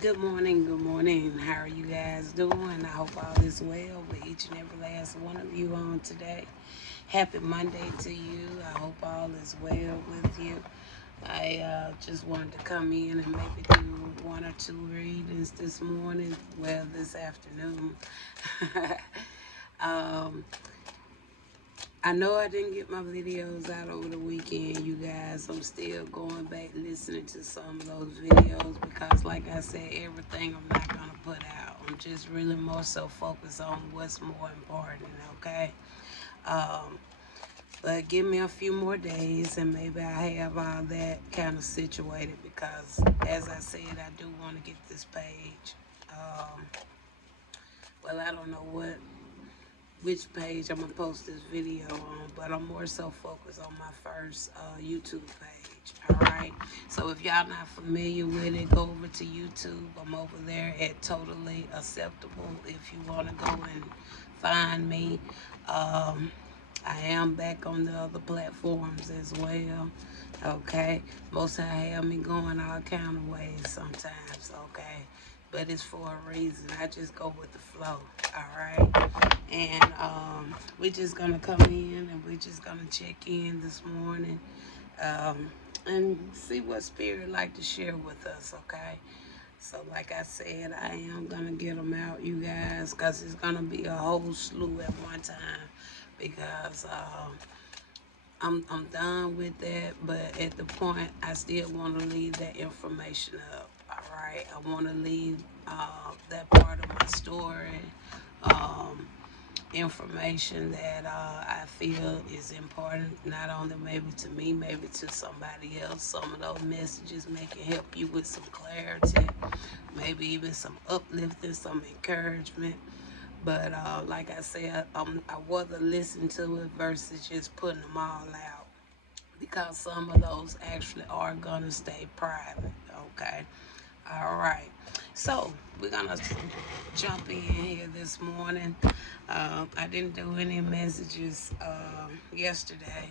Good morning, good morning. How are you guys doing? I hope all is well with each and every last one of you on today. Happy Monday to you. I hope all is well with you. I just wanted to come in and maybe do one or two readings this morning, well, this afternoon. um, I know I didn't get my videos out over the weekend, you guys. I'm still going back listening to some of those videos because, like I said, everything I'm not going to put out. I'm just really more so focused on what's more important, okay? Um, but give me a few more days and maybe I have all that kind of situated because, as I said, I do want to get this page. Um, well, I don't know which page I'm gonna post this video on, but I'm more so focused on my first YouTube page. All right, so if y'all not familiar with it, go over to YouTube. I'm over there at Totally Acceptable if you want to go and find me. I am back on the other platforms as well. Okay, most I have me going all kind of ways sometimes. Okay, but it's for a reason. I just go with the flow. All right, and we're just gonna come in and we're just gonna check in this morning, and see what spirit like to share with us. Okay, so like I said, I am gonna get them out, you guys, cause it's gonna be a whole slew at one time, because I'm done with that, but at the point I still want to leave that information up. All right, I want to leave that part of my story, um, information that I feel is important, not only maybe to me, maybe to somebody else. Some of those messages may can help you with some clarity, maybe even some uplifting, some encouragement. But like I said, I rather listen to it versus just putting them all out, because some of those actually are gonna stay private. Okay, all right. So we're gonna jump in here this morning. I didn't do any messages yesterday.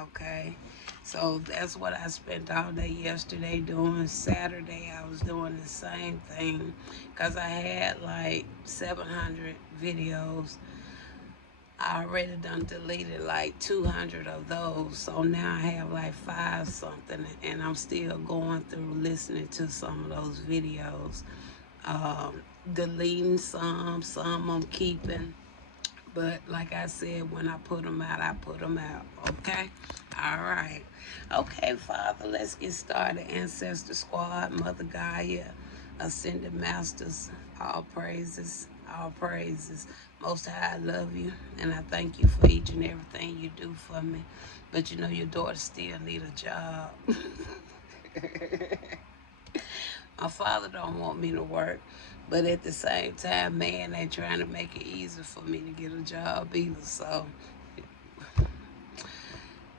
Okay, so that's what I spent all day yesterday doing. Saturday I was doing the same thing because I had like 700 videos. I already done deleted like 200 of those, so now I have like five something, and I'm still going through listening to some of those videos, um, deleting some I'm keeping. But like I said, when I put them out, I put them out. Okay? All right. Okay, Father, let's get started. Ancestor Squad, Mother Gaia, Ascended Masters, all praises, all praises. Most High, I love you, and I thank you for each and everything you do for me. But you know your daughter still need a job. My father don't want me to work, but at the same time, man ain't trying to make it easy for me to get a job either. So,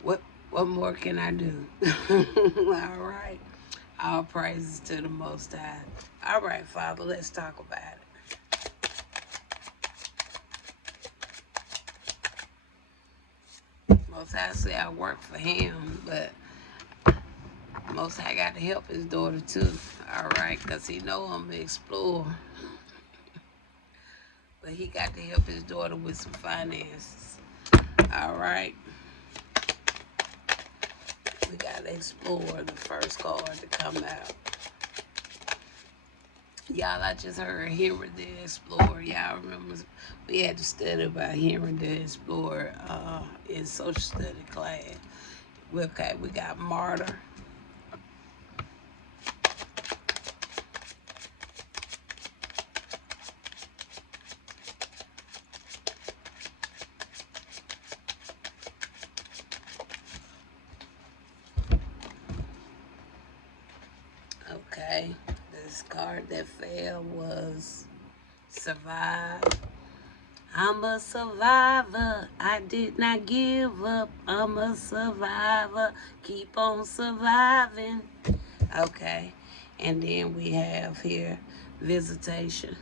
what what more can I do? All right. All praises to the Most High. All right, Father, let's talk about it. Most High say I work for him, but Most High got to help his daughter too. All right, because he know I'm an explorer. But he got to help his daughter with some finances. All right. We got to explore the first card to come out. Y'all, I just heard Henry the Explorer. Y'all remember we had to study about Henry the Explorer in social study class. Okay, we got Martyr. Okay, this card that fell was Survive. I'm a survivor. I did not give up. I'm a survivor. Keep on surviving. Okay. And then we have here Visitation.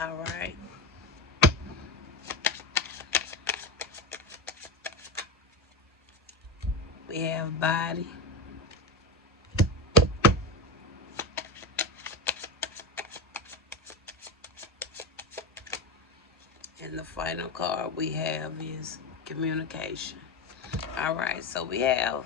All right. We have Body. final card we have is communication. All right, so we have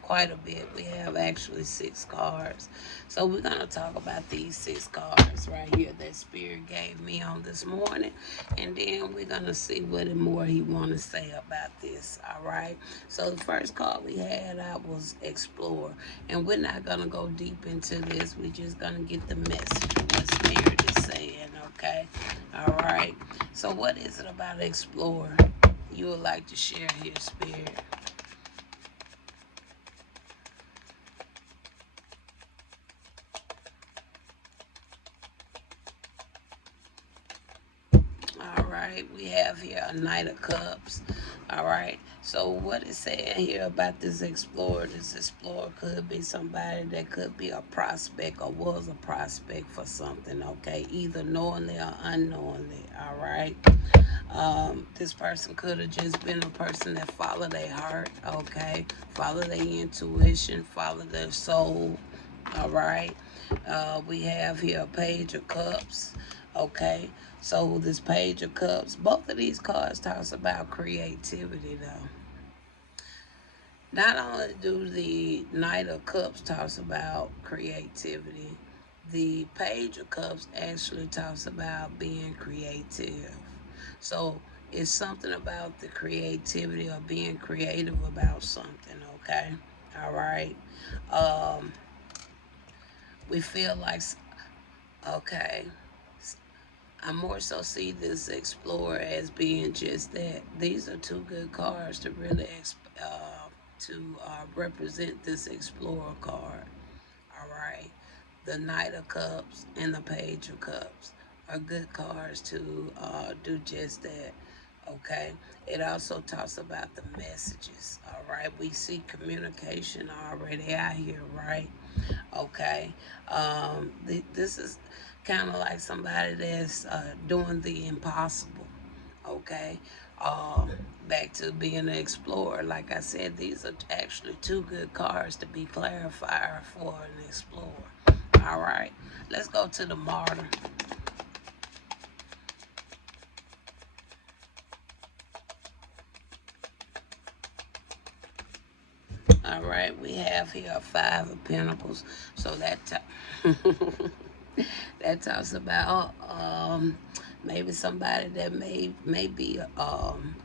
quite a bit. We have actually 6 cards. So we're going to talk about these 6 cards right here that Spirit gave me on this morning. And then we're going to see what more he want to say about this. All right. So the first card we had out was Explore. And we're not going to go deep into this. We're just going to get the message of what Spirit is saying. Okay. All right. So what is it about Explore you would like to share here, Spirit? All right, we have here a Knight of Cups. All right, so what it's saying here about this explorer could be somebody that could be a prospect or was a prospect for something, okay, either knowingly or unknowingly. All right, this person could have just been a person that followed their heart, okay, follow their intuition, follow their soul. All right, we have here a Page of Cups. Okay, so this Page of Cups, both of these cards talks about creativity though. Not only do the Knight of Cups talks about creativity, the Page of Cups actually talks about being creative. So it's something about the creativity or being creative about something, okay? All right. Um, we feel like, okay, I more so see this Explorer as being just that. These are 2 good cards to really represent this Explorer card. All right, the Knight of Cups and the Page of Cups are good cards to do just that. Okay, it also talks about the messages. All right, we see communication already out here, right? Okay, this is kind of like somebody that's doing the impossible. Okay, um, back to being an explorer. Like I said, these are actually 2 good cards to be clarifier for an explorer. All right, let's go to the martyr. All right, we have here a 5 of Pentacles. So that talks about maybe somebody that may be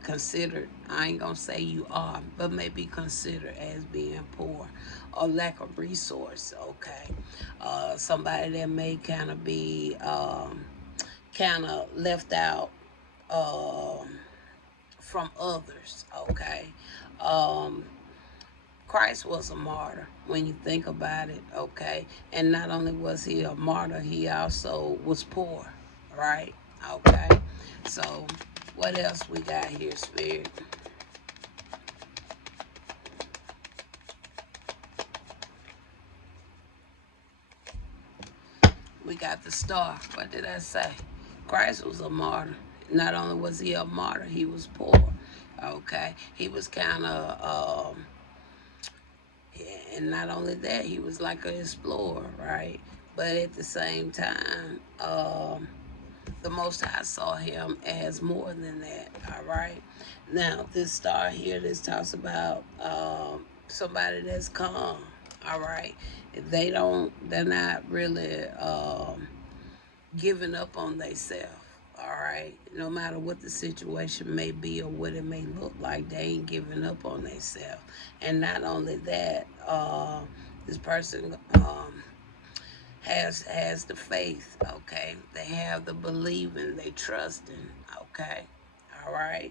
considered. I ain't gonna say you are, but may be considered as being poor or lack of resource. Okay, somebody that may kind of be kind of left out um, from others. Okay. Um, Christ was a martyr when you think about it, okay? And not only was he a martyr, he also was poor, right? Okay. So, what else we got here, Spirit? We got the star. What did I say? Christ was a martyr. Not only was he a martyr, he was poor, okay? He was kind of and not only that, he was like an explorer, right? But at the same time, the Most High saw him as more than that, all right? Now, this star here, this talks about somebody that's calm, all right? They're not really giving up on themselves. All right, no matter what the situation may be or what it may look like, they ain't giving up on themselves. And not only that, this person has the faith. Okay, they have the believing, they trusting. Okay, all right.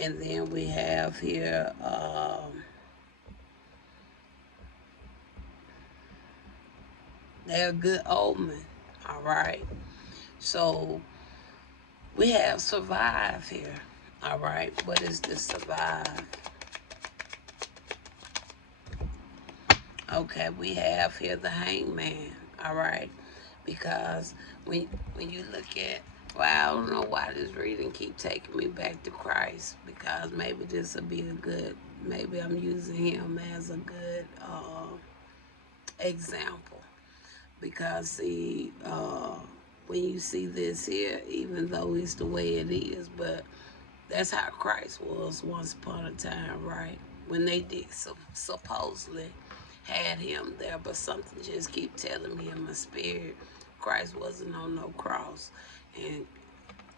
And then we have here they're a good omen. All right, so we have survive here. All right, what is this survive? Okay, we have here the hangman. All right, because when you look at, well, I don't know why this reading keep taking me back to Christ, because maybe this will be a good, maybe I'm using him as a good example, because see, when you see this here, even though it's the way it is, but that's how Christ was once upon a time, right? When they did supposedly had him there, but something just keep telling me in my spirit, Christ wasn't on no cross. And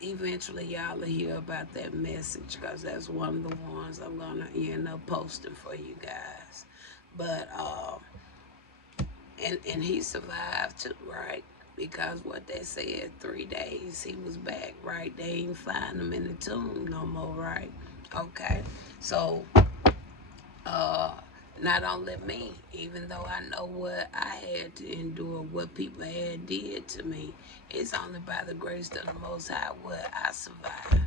eventually y'all will hear about that message because that's one of the ones I'm gonna end up posting for you guys. But and he survived too, right? Because what they said, 3 days he was back, right? They ain't find him in the tomb no more, right? Okay, so uh, not only me, even though I know what I had to endure, what people had did to me, it's only by the grace of the Most High what I survived.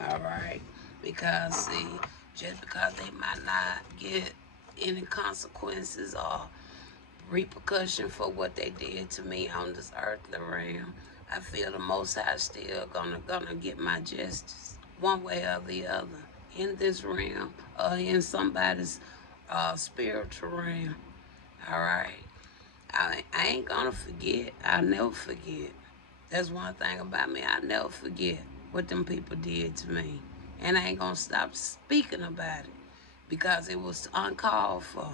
All right, because see, just because they might not get any consequences or repercussion for what they did to me on this earthly realm, I feel the Most High still gonna get my justice one way or the other in this realm or in somebody's spiritual realm. All right, I ain't gonna forget. I'll never forget. That's one thing about me. I never forget what them people did to me, and I ain't gonna stop speaking about it because it was uncalled for.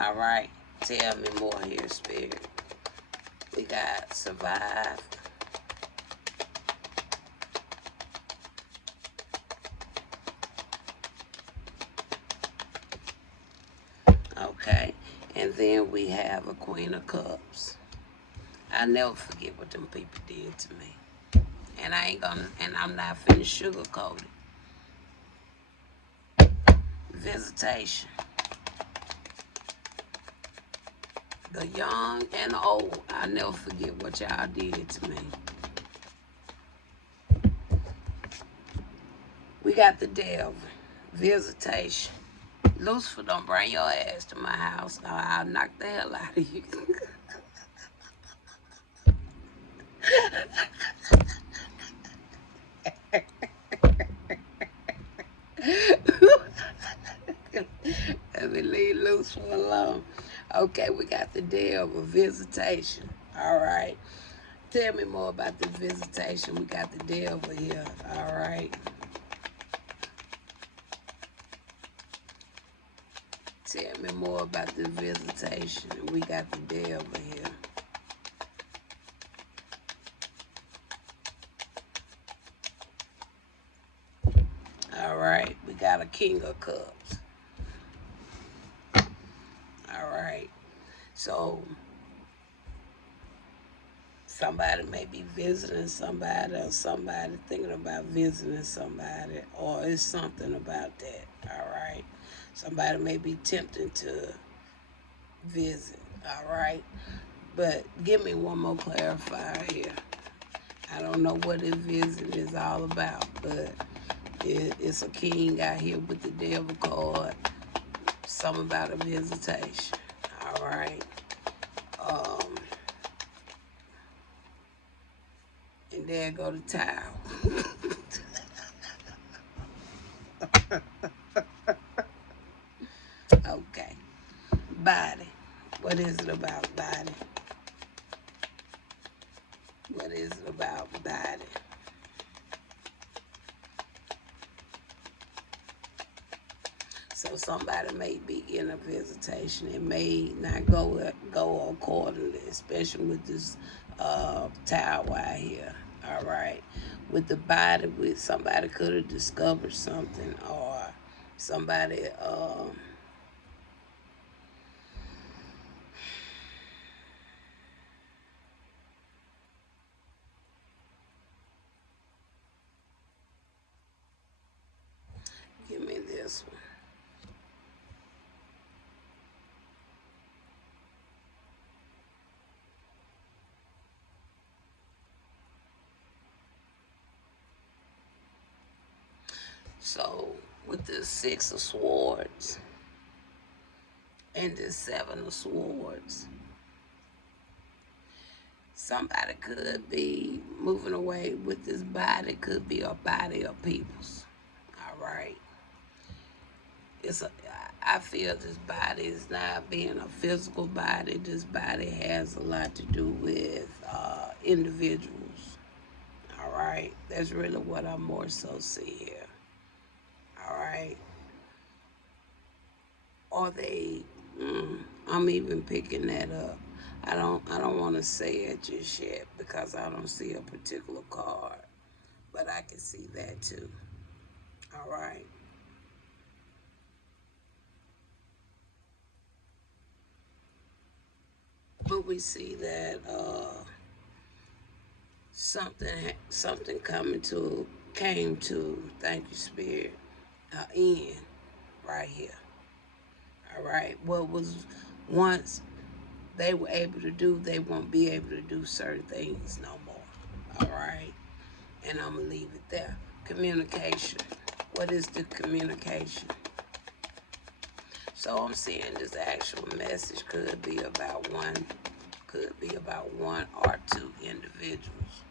All right, tell me more here, Spirit. We got survive. Okay, and then we have a Queen of Cups. I never forget what them people did to me, and I ain't gonna, and I'm not finna sugarcoat it. Visitation. The young and the old, I never forget what y'all did to me. We got the devil. Visitation. Lucifer, don't bring your ass to my house. I'll knock the hell out of you. Let me leave Lucifer alone. Okay, we got the devil. Visitation. All right. Tell me more about the visitation. We got the devil here. All right. Tell me more about the visitation. We got the devil here. All right. We got a King of Cups. All right. So somebody may be visiting somebody or somebody thinking about visiting somebody or it's something about that. All right. Somebody may be tempted to visit. All right. But give me one more clarifier here. I don't know what this visit is all about, but it's a king out here with the devil card. Something about a visitation. All right. Um, and there go the towel. Okay. Body. What is it about body? What is it about body? So somebody may be in a visitation. It may not go accordingly, especially with this tower out here. All right, with the body, with somebody could have discovered something, or somebody. Give me this one. So with the Six of Swords and the Seven of Swords, somebody could be moving away with this body. Could be a body of people's. All right. It's a. I feel this body is not being a physical body. This body has a lot to do with individuals. All right, that's really what I more so see here. All right, or they, I'm even picking that up. I don't want to say it just yet because I don't see a particular card, but I can see that too. All right. But we see that something came to, thank you spirit, end right here. All right, what was once they were able to do, they won't be able to do certain things no more. All right, and I'm gonna leave it there. Communication. What is the communication? So I'm seeing this actual message could be about one or two individuals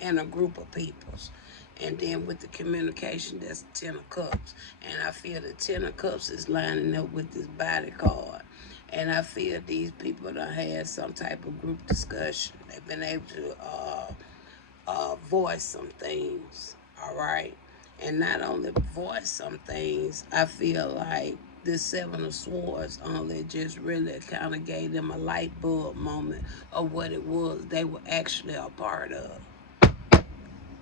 and a group of peoples. And then with the communication, that's the Ten of Cups. And I feel the Ten of Cups is lining up with this body card. And I feel these people done had some type of group discussion. They've been able to voice some things, all right? And not only voice some things, I feel like this Seven of Swords only just really kind of gave them a light bulb moment of what it was they were actually a part of.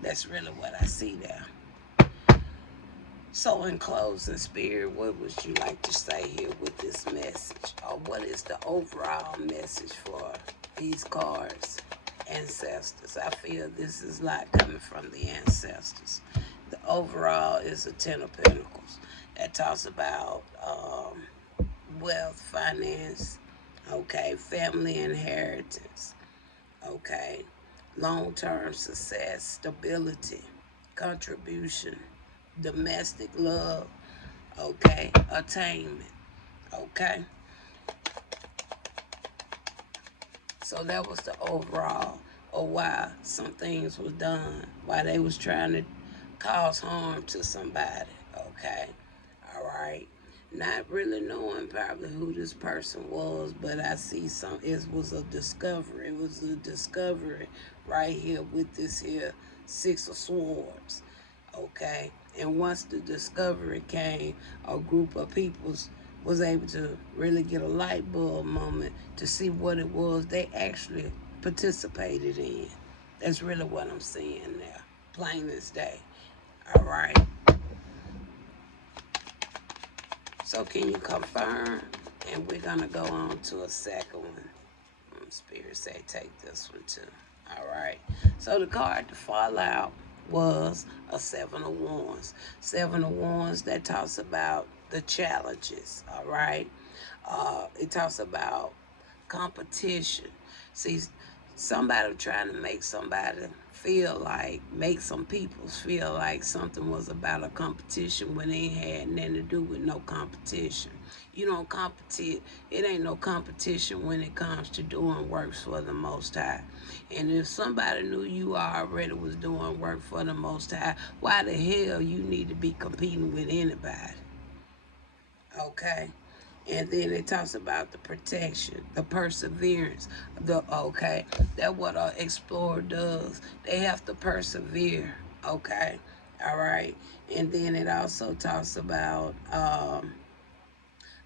That's really what I see there. So in closing, Spirit, what would you like to say here with this message? Or what is the overall message for these cards? Ancestors. I feel this is a lot coming from the ancestors. The overall is a Ten of Pentacles. That talks about wealth, finance, okay, family inheritance, okay, long-term success, stability, contribution, domestic love, okay, attainment, okay. So that was the overall of why some things was done, why they was trying to cause harm to somebody, okay, all right. Not really knowing probably who this person was, but I see it was a discovery. It was a discovery right here with this here Six of Swords, okay. And once the discovery came, a group of peoples was able to really get a light bulb moment to see what it was they actually participated in. That's really what I'm seeing there, plain as day. All right. So can you confirm? And we're gonna go on to a second one. Spirit say take this one too. All right. So the card to fall out was a Seven of Wands. Seven of Wands that talks about the challenges. All right. It talks about competition. See, somebody trying to make some people feel like something was about a competition when they had nothing to do with no competition. You don't compete. It ain't no competition when it comes to doing works for the Most High. And if somebody knew you already was doing work for the Most High, why the hell you need to be competing with anybody? Okay. And then it talks about the protection, the perseverance, okay, that what an explorer does. They have to persevere, okay, all right. And then it also talks about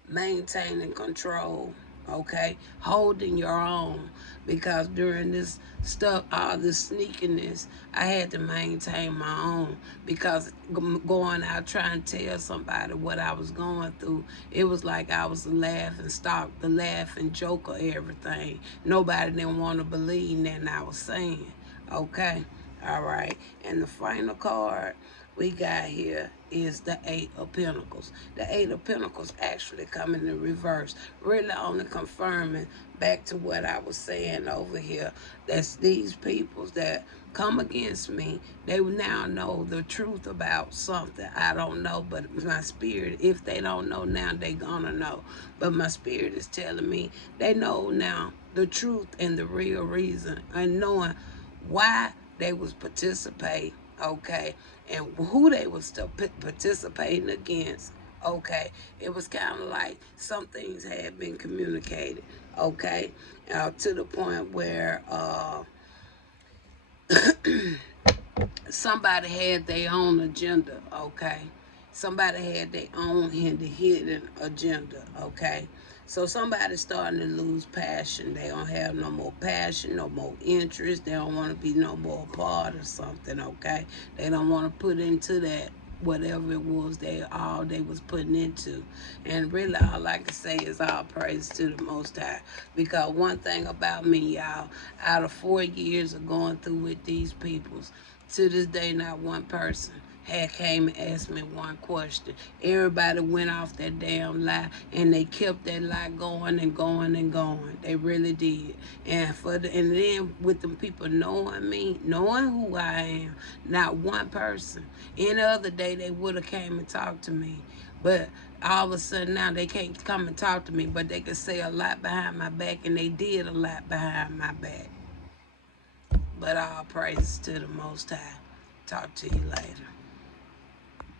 maintaining control, okay, holding your own, because during this stuff, all this sneakiness, I had to maintain my own, because going out trying to tell somebody what I was going through, it was like I was the laughing stock, the laughing joke of everything. Nobody didn't want to believe nothing I was saying, okay, all right. And the final card we got here is the Eight of Pentacles. The Eight of Pentacles actually coming in reverse, really only confirming back to what I was saying over here. That's these peoples that come against me, they now know the truth about something. I don't know, but my spirit, if they don't know now, they gonna know. But my spirit is telling me they know now the truth and the real reason, and knowing why they was participating, okay, and who they was still participating against, Okay, it was kind of like some things had been communicated. Okay, to the point where somebody had their own agenda. Okay, somebody had their own hidden agenda. Okay, so somebody's starting to lose passion. They don't have no more passion, no more interest. They don't want to be no more part of something. Okay, they don't want to put into that whatever it was they was putting into. And really all I can say is all praise to the Most High. Because one thing about me, y'all, out of 4 years of going through with these peoples, to this day not one person had came and asked me one question. Everybody went off that damn lie, and they kept that lie going and going and going. They really did. And then with them people knowing me, knowing who I am, not one person. Any other day they would have came and talked to me. But all of a sudden now they can't come and talk to me, but they could say a lot behind my back, and they did a lot behind my back. But all praises to the Most High. Talk to you later.